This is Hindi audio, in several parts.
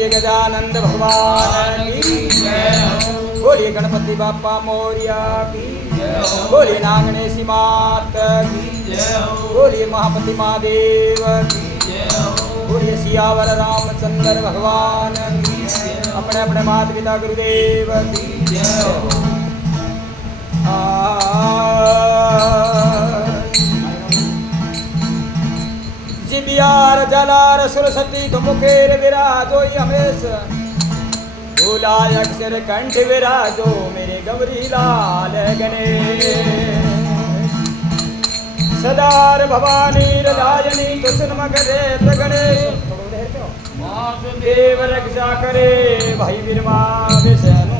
बोलिए गजानंद भगवान की जय हो। बोलिए गणपति बाप्पा मोरिया की जय हो। बोलिए नागणेशी मात की जय हो। बोलिए महापति महादेव की जय हो। बोलिए सियावर रामचंद्र भगवान की जय हो। अपने अपने माता पिता गुरुदेव की जय हो। जिबियार जलार सरस्वती मुखेर विराजो हमेश भूलाय अक्षर कंठ विराजो मेरे गौरी लाल गणेश। सदार भवानी रदायनी कुसुम मगरे गणेश देव रक्षा करे भाई बिरमा विष्णु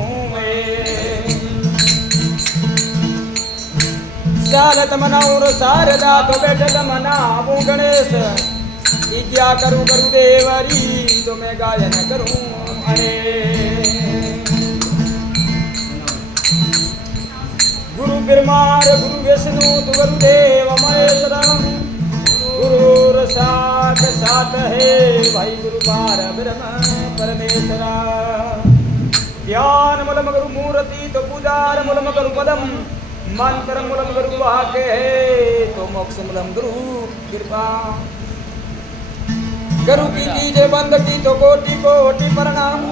चालत मनाऊर शारदा तो बैठत मनाऊं गणेश। क्या करूं करूं देवरी तो मैं गायन करूं अरे। गुरु ब्रह्मा गुरु विष्णु तु गुरुदेव महेश्वर गुरु साथ साथ है भाई गुरु पार ब्रह्म परमेश्वर। ध्यान मूलम गुरु मूर्ति तो पूजार मूलम गुरु पदम मंत्र मूलम गुरु वाक्य है तो मोक्ष मूलम गुरु कृपा। गुरु की कीजे बंद की तो कोटि कोटि प्रणाम।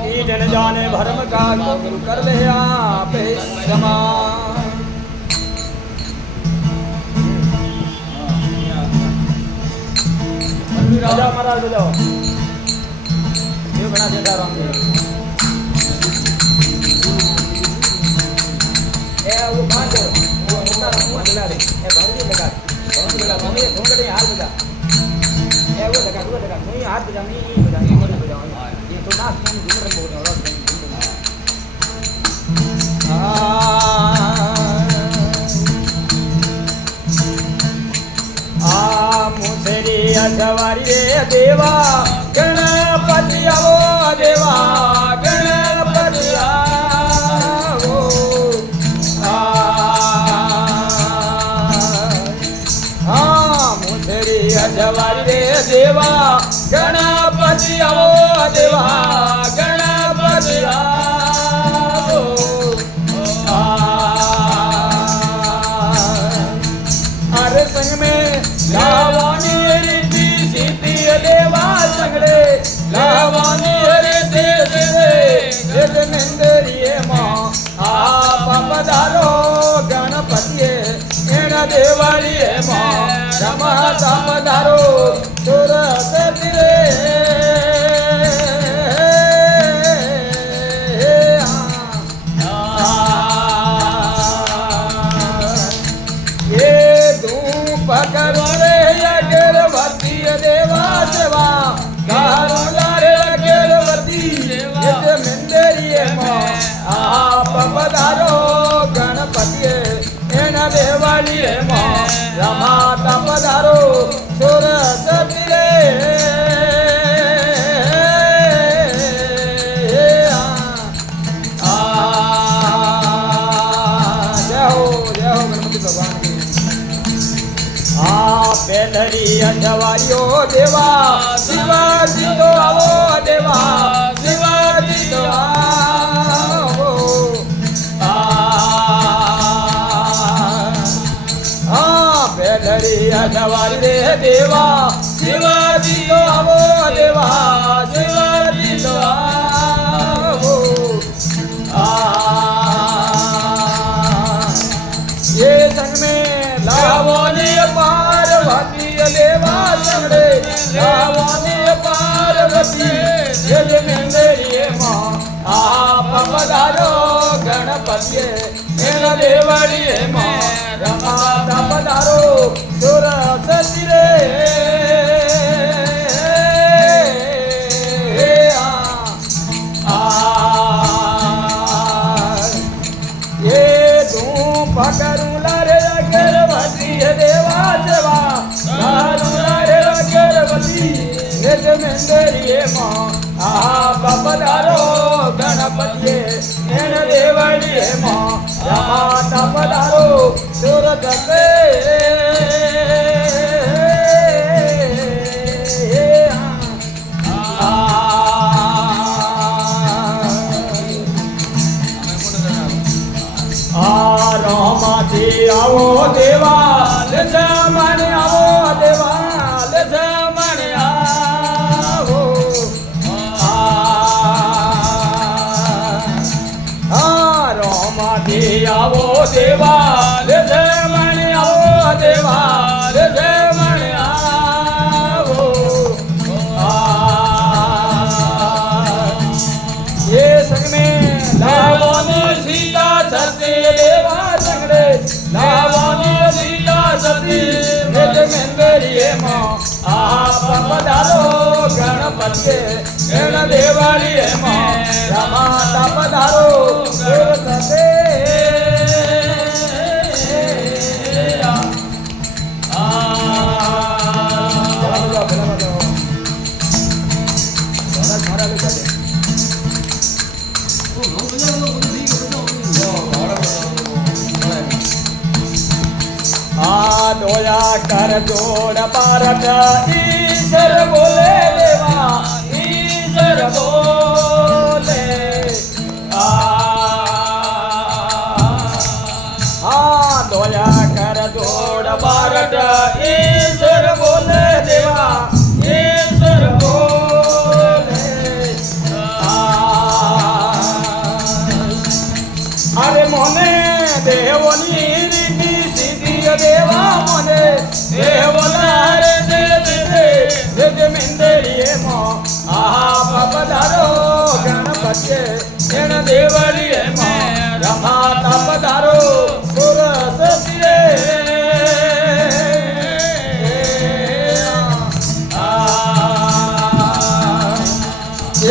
कीजन जाने भरम का तो गुरु कर ले आप क्षमा। राजा महाराज बजाओ ये बना देता राम जी। वो बात वो मुन्ना रखवा दिला दे ए भरजी लगा मम्मी घूंघट हाथ बजा ए वो लगा नहीं हाथ बजा नहीं बजा ये तो नाक में घूम रहे बोल रहा आ मुसरी अजवारी रे देवा गणपति आवो देवा गणपति जवारी रे देवा गणपति आओ देवा गणपति आओ। अरे संग में लावानी रीति सीती देवा संगड़े लावानी रे दे नंदरिये माँ आप पधारो गणपति देवाली माँ रमा पधारो सुरत रे। ये धूप करे अगरबत्ती देवा सेवा रे अगरबत्ती मिंदरी माँ आप पधारो गणपति देवाली माँ रमाता पधारो सुरत रे। जय हो गणपति भगवान की। पेलरी अजवारियो देवा शिवाजी तो आवो देवा शिवाजी तो आवो। पेलरी अजवारी रे देवा शिवाजी तो आवो देवा शिवाजी तो आवो। ये संग में लावणी पार्वती देवा संगड़े लावणी पार्वती ये मेरी माँ आप पधारो गणपति मेरा देवाली माँ रमाता पधारो सुरत रे। ये धूप करूँ रे अगरबत्ती देवा सेवा रे अगरबत्ती मेरे माँ आप पधारो गणपति मेरा देवाली माँ रमाता पधारो सुरत रे। પતે એણ દેવાળી એમાં રમાતા પધારો સુરત તે ડોયા કર જોડ પારક ઈશ્વર બોલે દેવા ઈશ્વર બોલે ડોયા કર જોડ પારક ઈશ્વર બોલે દેવા ઈશ્વર બોલે અરે મોને દેવની દેવા મને દેવલા રે દે મિંદડીએ મો આહા પધારો ગણપતિ એણ દેવળીએ મો રમાતા પધારો સુરસતીએ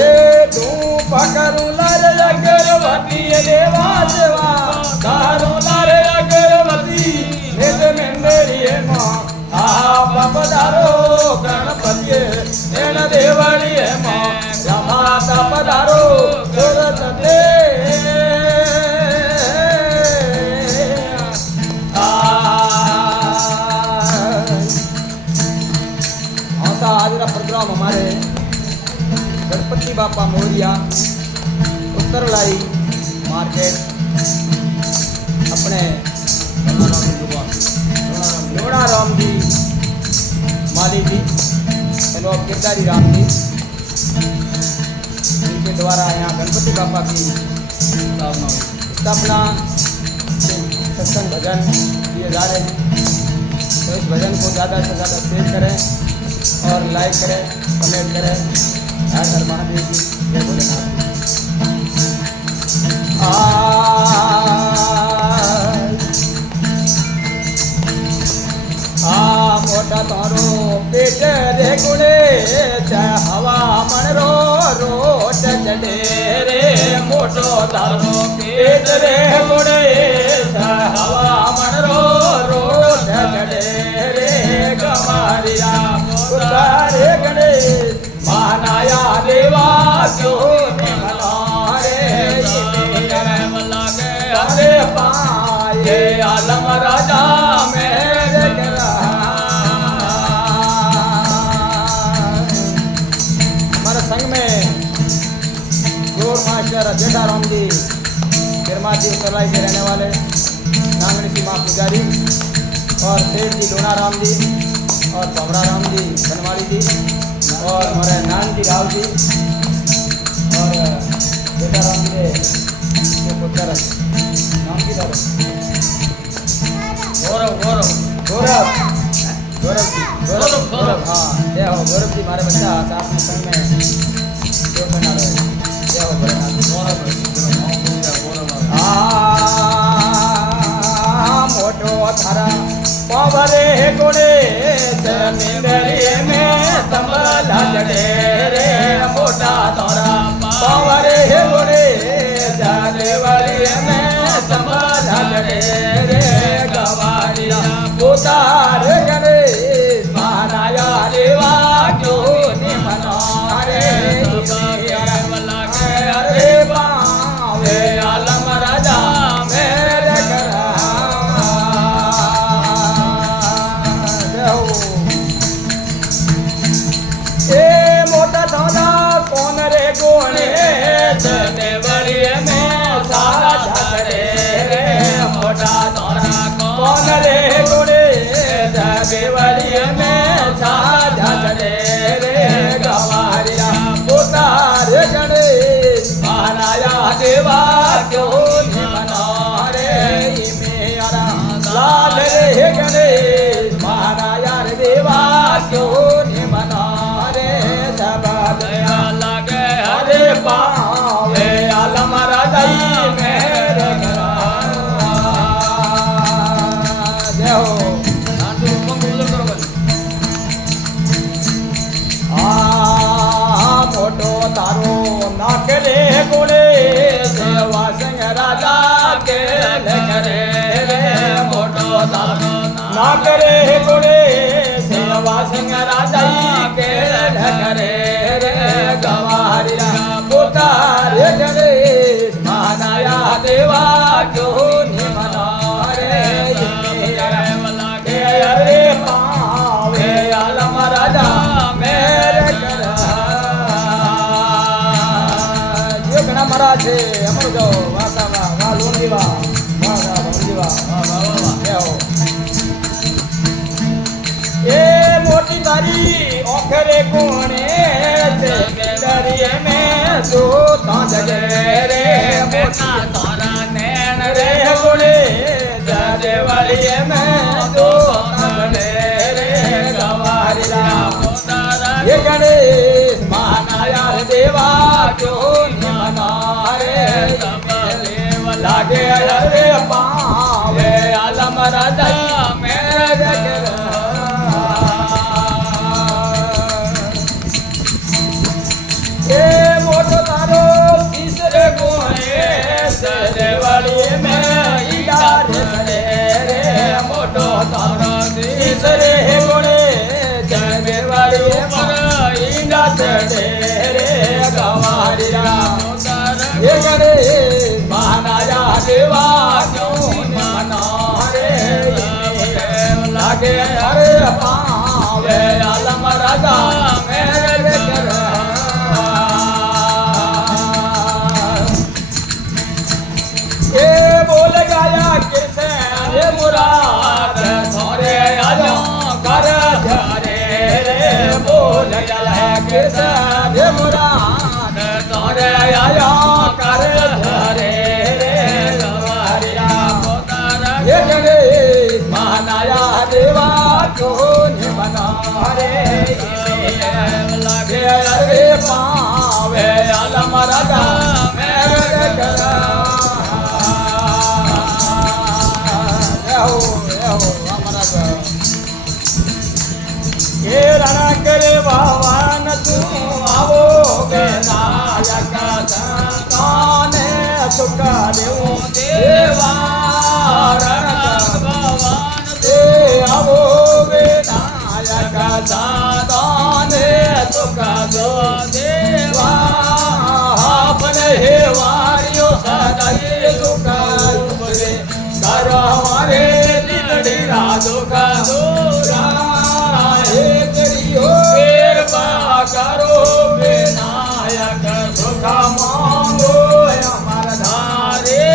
એ તું પકડું લારે અગરવતી દેવા સેવા તારું લારે અગરવતી પધારો ગણપતિએ એણ દેવળીએ રમાતા પધારો સુરત તે આજના પ્રોગ્રામ हमारे गणपति बापा मोरिया उत्तरलाई मार्केट अपने लोड़ा राम जी माली जी हेलो किरदारी राम जी इनके द्वारा यहाँ गणपति बापा की स्थापना सत्संग भजन किए जा रहे हैं। तो इस भजन को ज़्यादा से ज़्यादा शेयर करें और लाइक करें, कमेंट करें। हर हर महादेव जी, जय भोलेनाथ। मोटा तारो पेट रे गुणे हवा मन रो रोट चले रे मोटो तारो पेट रे गुणे हवा मन रो रोट चले रे गमारिया उतारे गणे महानाया देवा क्यों मनारे अरे पाए आलम राजा मेरे करा संग में जोर मास्टर जेठा राम जी फिरमाती उत्तरलाई के रहने वाले नांगनी सीमा पुजारी और सेठ जी लोना राम जी और भवरा राम जी धनवाड़ी जी और हमारे नान जी राव जी और जेठा राम जी के पुत्र नाम की तरफ गौरव गौरव गौरव गौरव जी गौरव हाँ जय हो गौरव जी हमारे बच्चा साथ में संग में देव बना रहे जय हो भोलेनाथ मोटो थारा पवरे गुणे निंगरी में तमला जड़े रे मोटा थारा पवरे गुणे जाने वाली में तमला जड़े रे गवारिया उतार गणे महानाया देवा क्यों निमना रे अरे पावे आलम राजा मेरे करा ए मोटा दादा कौन रे गोणे देवरिए में सारा झगड़े रे मोटा दादा कौन रे गोणे देवरिए में सारा झगड़े रे गवारिया उतार गणे महानाया देवा क्यों निमना रे मेरा लाल रे गणे महानाया देवा क्यों निमना रे सब दया लगे हरे पावे आलम राजा मेरे करा जय हो ना करे गोरे सेवा संग राजाई के ढकरे रे गवारिया पोतारे जरे मानाया देवा जो निमना रे अरे पावे आलम राजा मेरे कर ये घना महाराज है अमर जो वाता वा लोन दीवा ये मोटी बारी ओखरे कोने से दरिये में दो तांज रे मोटा तारा नैन रे गोले जाजे वाली में दो तांज रे गवारिया ये गणेश मानाया देवा जो निमना रे लागे अरे पावे आलम राजा मेरे ये मोटो तारो तीसरे गोहे सरे वाली में इलाज करे रे मोटो तारो तीसरे गोहे सरे वाली में इलाज करे रे गवारिया ये करे मानाया देवा क्यों मना रे लागे अरे पावे आलम राजा मेरे कर ये बोल गाया किसे ये मुराद थोरे आजा कर धरे रे बोल गाया किसे ये मुराद थोरे आया कर धरे ये गणेश मानाया देवा को निमना रे लागे अरे पावे आलम राजा मेरे कर ये रण करे भगवान तू आओगे नायक संताने सुख देव देवा भगवान ते आओगे नायक संताने सुख दो देवा अपने हे वारियो सदाई सुख उपरे कर हमारे दिलड़ी दुख दूरा करो विनायक सुख मांगो अमर धारे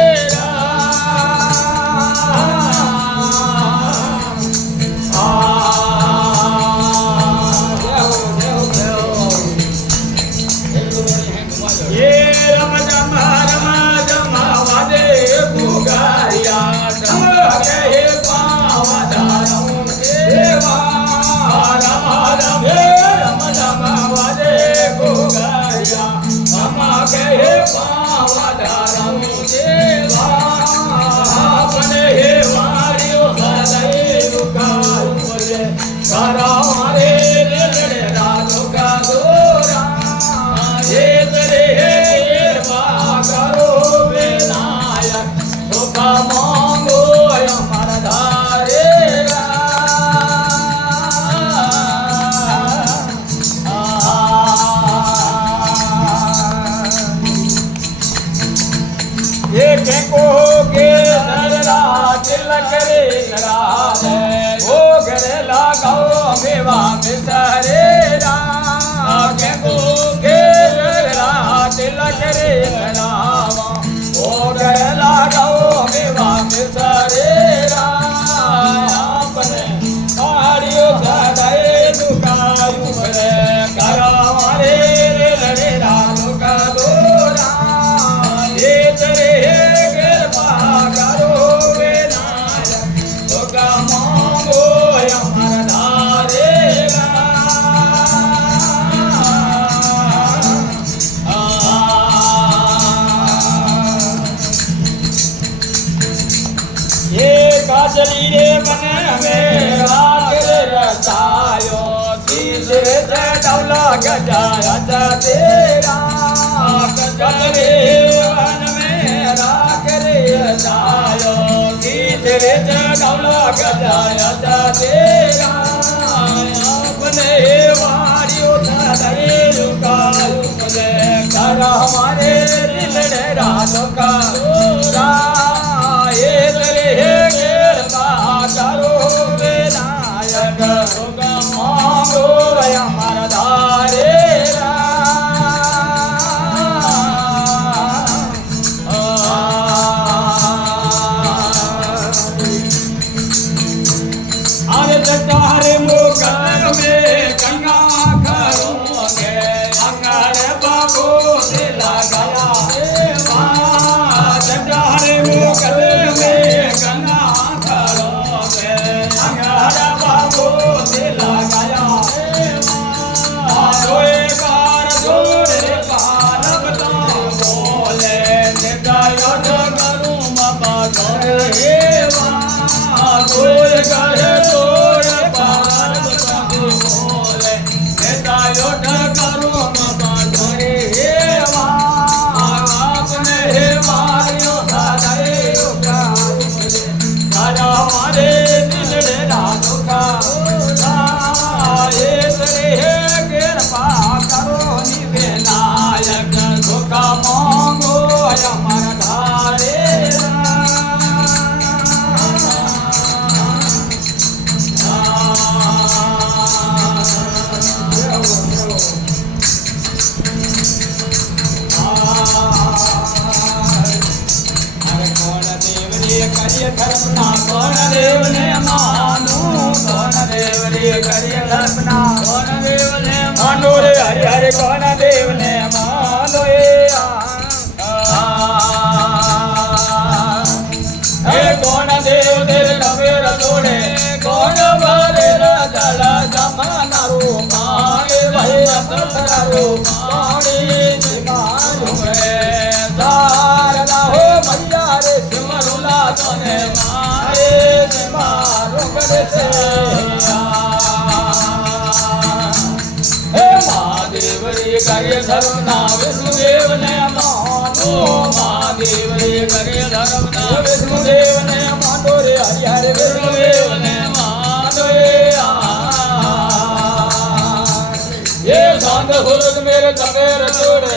ये रम जम वादे गुगारिया कहे पावा धारूं देवा कहे पावा धारूं देवा अपने हे मारियो सदाई रुकाऊ बोले करा मारे लड़े रातों का दोरा ये तेरे हे करो विनायक सुख मांगो अमर धारे के दररा तिलक रे नराज ओ घरे लगाओ मेवा मिसरे रा के दररा तिलक रे नरावा ओ घरे लगाओ मेवा मिसरे रा अपने कालियो सदाई दुकायु रे करा मारे लड़े रातों का दोरा ये तेरे करो विनायक सुख मांगो अमर धारे ये काजली रे मन में आकर रसायो सीधे से डौला गजाया तेरा काजली मन में राख रे जायो तेरे चौला गजाया तेरा अपने वारियो धरे लुकायो मुझे कर हमारे दिल रातों का ये तेरे कृपा करो विनायक मांगो हमारा धारे तारे मुकर में गंगा करोगे अंगर बाबू से लगाया तारे मुकर में गंगा करोगे अंगर बाबू से लगाया रोए कार जोड़े पारब तो बोले निकायो करूं बाबा करे रोए करे धर्मना कौन देव ने मानो कौन देव रे करिय धर्मना कौन देव ने मानो रे हरि हरि कौन देव ने मानो हे कौन देव तेरे नवेर तोड़े कौन भरे जल जमाना रो मारे भाई अपना रो मारे जिमानु रे सारदा हो मैया रे सिमरुला तोने मारे सिमारो करे से हे महादेव रे करे धर्मना विष्णुदेव ने मानो महादेव रे करे धर्मना विष्णुदेव ने मानो रे हरि हरि विष्णुदेव ने मानो ये सांग हुरद मेरे तपेर छोड़े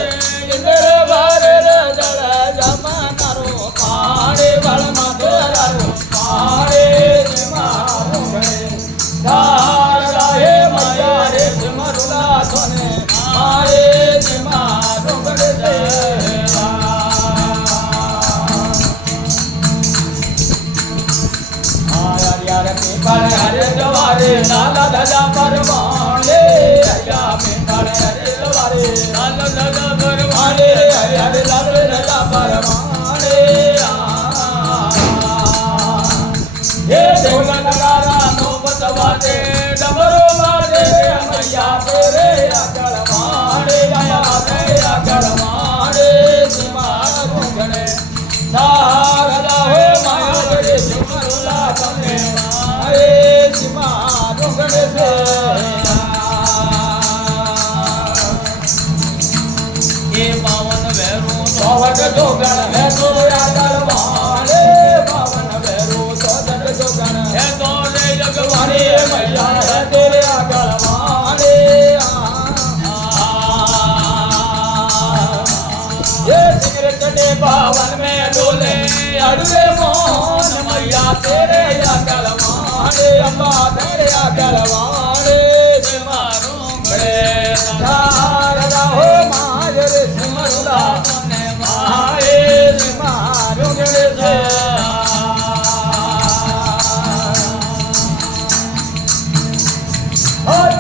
इंद्र बारे जल जमाना रो पाड़े बल मातरा रो पाड़े मारो गए धारा हे माया रे सिमरुला तोने मारे मारो गए यार पिंपल हरे द्वारे लाल धजा परवाने या पिंपल हरे द्वारे लाल धजा परवाने हरे हरे लाल धजा परवाने ये ढोल नगारा नौबत बाजे डमरू बाजे मैया तेरे अकल मारे या तेरे अकल मारे सिमारो गणे सारदा हो माया रे सिमरुला तने मारे सिमारो गणे से ये पावन भैरू सोवट जोगण है तो यादल वाले पावन भैरू सोवट जोगण है तो ले जगवानी मैया है तेरे अकल मारे ये सिगरेट ने पावन में डोले अड़वे मोहन मैया तेरे अकल मारे अम्बा तेरे अकल मारे सिमरो गणे धारा हो मारे सिमरुला तने मारे सिमरो गणे से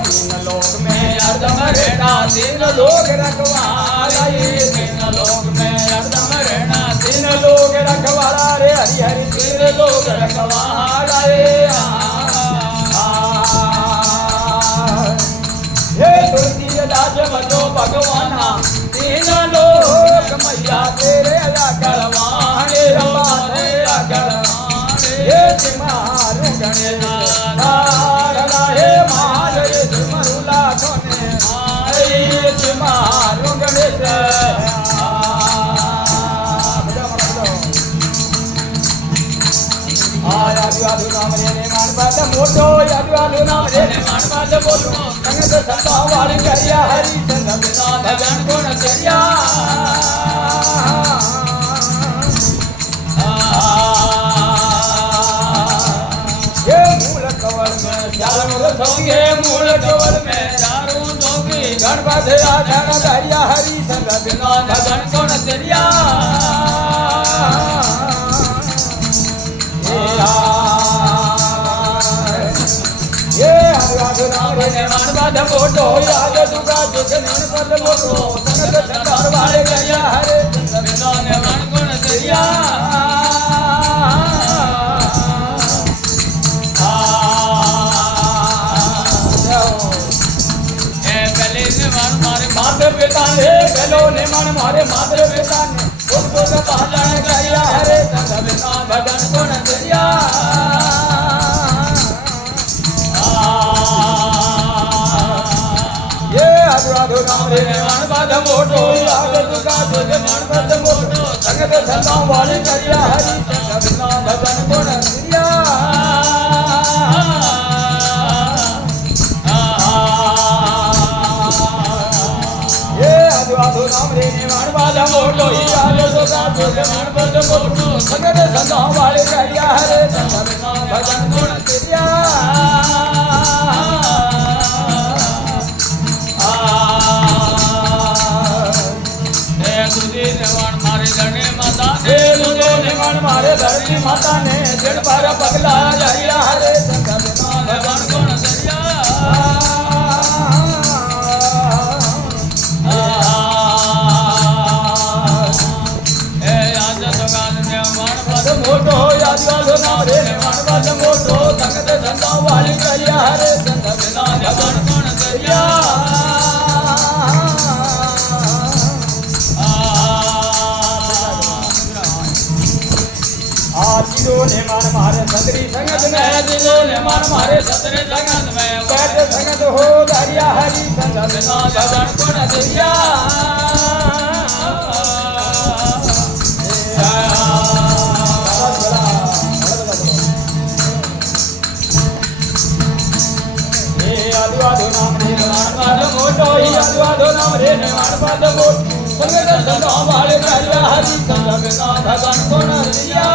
तीन लोक में अर्धम रहना तीन लोग रखवाला तीन लोक में अर्धम रहना तीन लोग रखवाला रे हरि हरि तीन लोग रखवाला हे तुलसी दास बनो भगवाना तीन लोक मैया तेरे अकल मारे हमारे अकल मारे हे सिमरो गणे धारा हे मारे सिमरुला तोने मारे सिमरो गणे से आजू आजू नाम रे निर्माण बाद बोलो संगत संता वाली करिया हरि संग बिना भजन गुण करिया ये मूल कवल में चारों सोंगे मूल कवल में चारों सोंगे गणपति आधार करिया हरि संग बिना भजन गुण करिया ये आजू नाम रे निर्माण बाद बोलो याद दुगा जुग निर्मल बोलो संगत संतार वाले करिया हरे संग बिना निर्माण गुण करिया मात्र पिता ने बेलो ने मन मारे मात्र पिता ने उसको तो पालन करिया हरे संग बिना भजन गुण करिया ये अधुराधु नाम रे निर्माण बाद मोटो याद दुगा जुग निर्मल बाद मोटो संगत संता वाले करिया हरि संग बिना भजन गुण करिया आधु नाम रे निर्माण बाद मोटो याद दुगा जुग निर्मल बाद मोटो संगत संता वाले करिया हरे संग बिना भजन गुण करिया मारे धरती माता ने जड़ पर पगला जाइया हरे संग बिना भजन गुण करिया मोटो याद वालो नाम रे निर्माण बाद मोटो संगत संता वाली करिया हरे संग बिना भजन गुण करिया आजिलो ने मान मारे सतरी संगत में जिलो ने मान मारे सतरी संगत में बैठ संगत हो दरिया हरि संग बिना भजन गुण करिया आधु नाम रे निर्माण बाद मोटो आधु नाम रे निर्माण बाद मोटो संगत संता वाले करिया हरि संग बिना भजन गुण करिया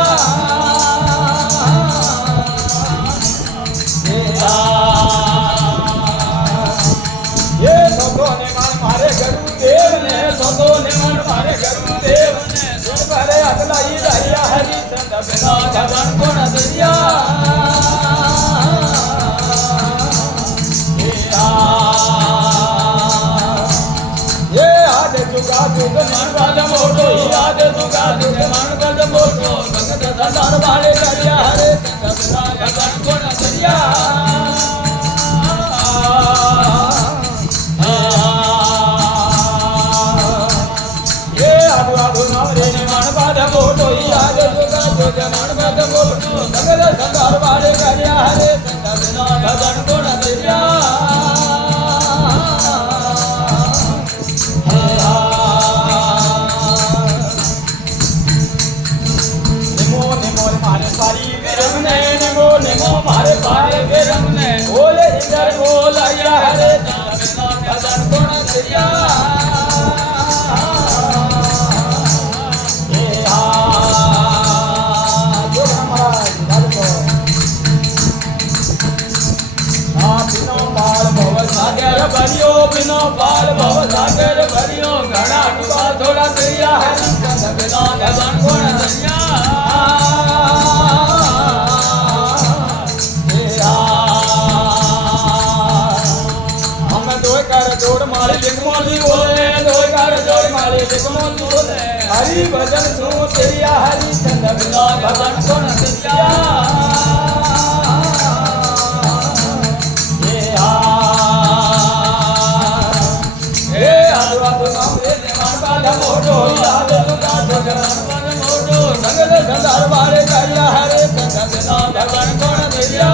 ये सबो ने मान मारे गुरुदेव ने सबो ने मान मारे गुरुदेव ने दिल भरे अगलाई दरिया हरि संग बिना भजन गुण करिया ये आज जुगा जुग निर्मल मोटो याद दुगा जुग निर्मल मोटो संगत संतार वाले करिया हरे संग बिना भजन गुण करिया ये आधु आधु नाम रे निर्माण बाद मोटो याद दुगा जुग निर्मल मोटो संगत संतार वाले करिया हरे संग बिना भजन गुण करिया मारे पारे के रंग ने बोले इधर बोला या हरे संग बिना भजन गुण करिया जो हमारा बिनो पाल भव सागर भरियो बिनो पाल भव सागर भरियो घड़ा डुबा थोड़ा करिया हरि संग बिना भजन गुण करिया जोड़ मारे लिखमोली बोले दो कर जोड़ मारे लिखमोली बोले हरि भजन सुनो तेरिया हरि संग बिना भजन गुण करिया ये आधु आधु नाम रे निर्माण बाद मोटो याद दुगा जुग निर्मल मोटो संगत संतार वाले करिया हरे संग बिना भजन गुण करिया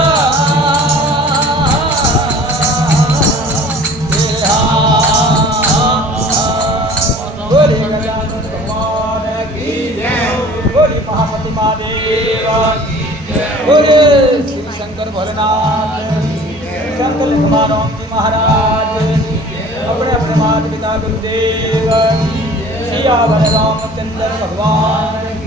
महापति महादेव बोले श्री शंकर भोलेनाथ। संत लिखमानों की महाराज अपने अपने माता पिता गुरुदेव सियावर रामचंद्र भगवान